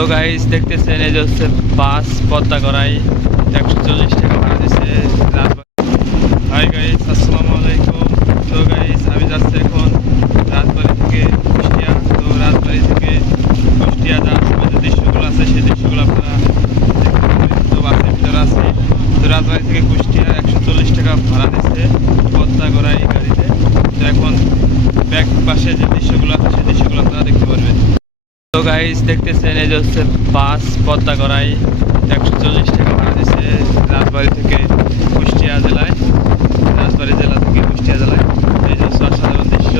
তো গাইস দেখতেছেন এই যে হচ্ছে বাস পদ্মা করাই একশো চল্লিশ টাকা ভাড়া দিচ্ছে হাই গাইস আসসালামু আলাইকুম। তো গাইস আমি যাচ্ছি এখন রাজবাড়ি থেকে কুষ্টিয়া। তো রাজবাড়ি থেকে কুষ্টিয়া যাওয়ার যে দৃশ্যগুলো আছে, সেই দৃশ্যগুলো আপনারা তো বাসের ভিতরে আছে। তো রাজবাড়ি থেকে কুষ্টিয়া একশো চল্লিশ টাকা ভাড়া দিচ্ছে পদ্মা করাই গাড়িতে। তো এখন ব্যাক পাশে যে দৃশ্যগুলো আছে, সেই দৃশ্যগুলো আপনারা দেখতে পারবেন। গাইস দেখতেছেন, এই যে হচ্ছে বাস পদ্মা করাই একশো চল্লিশ টাকা ভাড়া দিচ্ছে রাজবাড়ি থেকে কুষ্টিয়া জেলায়। রাজবাড়ি জেলা থেকে কুষ্টিয়া জেলায়। এই যে অসাধারণ দৃশ্য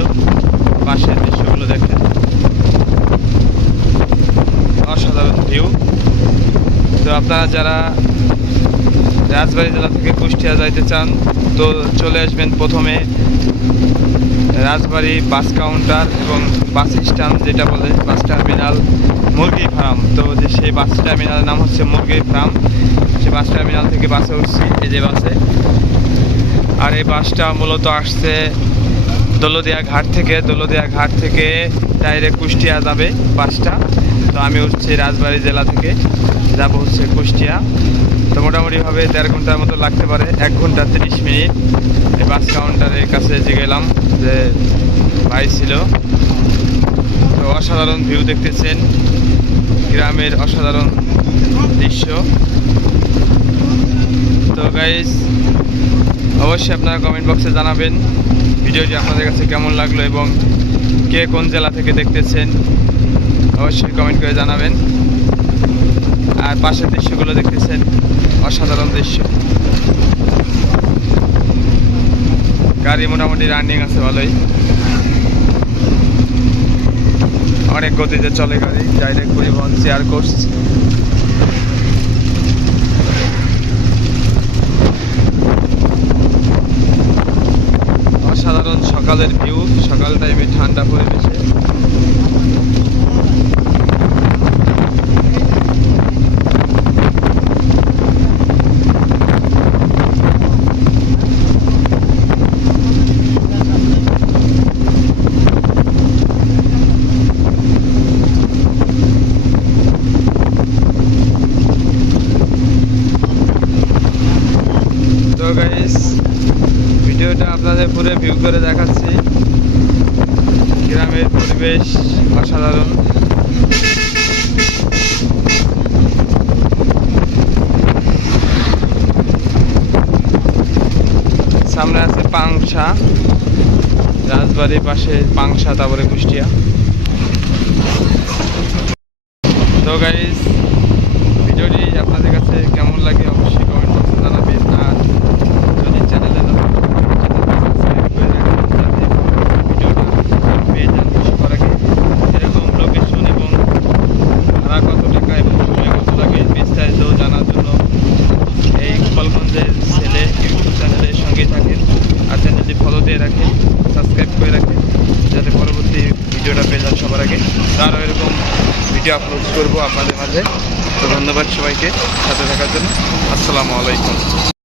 পাশের দৃশ্যগুলো দেখেন। অসাধারণ ভিউ তো আপনারা যারা রাজবাড়ি জেলা থেকে কুষ্টিয়া যাইতে চান তো চলে আসবেন প্রথমে রাজবাড়ি বাস কাউন্টার এবং বাস স্ট্যান্ড যেটা বলে, বাস টার্মিনাল মুরগি ফার্ম। তো যে সেই বাস টার্মিনালের নাম হচ্ছে মুরগি ফার্ম। সে বাস টার্মিনাল থেকে বাসে উঠছি, এই যে বাসে। আর এই বাসটা মূলত আসছে দোলদিয়া ঘাট থেকে, দোলদিয়া ঘাট থেকে ডাইরেক্ট কুষ্টিয়া যাবে বাসটা। তো আমি উঠছি রাজবাড়ি জেলা থেকে যাব হচ্ছে কুষ্টিয়া। তো মোটামুটিভাবে দেড় ঘণ্টার মতো লাগতে পারে, এক ঘণ্টা তিরিশ মিনিট। এই বাস কাউন্টারের কাছে যে গেলাম, যে ভাই ছিল। তো অসাধারণ ভিউ দেখতেছেন, গ্রামের অসাধারণ দৃশ্য। তো গাইস অবশ্যই আপনারা কমেন্ট বক্সে জানাবেন ভিডিওটি আপনাদের কাছে কেমন লাগল এবং কে কোন জেলা থেকে দেখতেছেন অবশ্যই কমেন্ট করে জানাবেন। আর পাশের দৃশ্যগুলো দেখতেছেন অসাধারণ দৃশ্য। গাড়ি মোটামুটি রানিং আছে ভালোই। অনেক গতিতে চলে গাড়ি ডাইরেক্ট পরিবহন শেয়ার কোর্স অসাধারণ সকালের ভিউ সকাল টাইমে ঠান্ডা পরিবেশে তো গাইস ভিডিওটা আপনাদের পুরো ভিউ করে দেখাচ্ছি। গ্রামের পরিবেশ অসাধারণ। সামনে আছে পাংশা। রাজবাড়ির পাশে পাংশা, তারপরে কুষ্টিয়া। তো গাইস ভিডিওটি আপনাদের কাছে কেমন লাগে অবশ্যই কমেন্ট বক্সে জানাবেন আর যদি চ্যানেলে নতুন সাবস্ক্রাইব করে রাখেন যাতে ভিডিওটা পেয়ে যান সবার আগে এরকম লোকেশন এবং ভাড়া কত টাকা এবং সময় কত লাগে বিস্তারিত জানার জন্য এই গোপালগঞ্জের ছেলে ইউটিউব চ্যানেলের সঙ্গে থাকেন আর চ্যানেলটি ফলো দিয়ে রাখেন সাবস্ক্রাইব করে রাখেন যাতে পরবর্তী ভিডিওটা পেয়ে যান সবার আগে। তো আরও এরকম ভিডিও আপলোড করব আপনাদের মাঝে। তো ধন্যবাদ সবাইকে সাথে থাকার জন্য। আসসালামু আলাইকুম।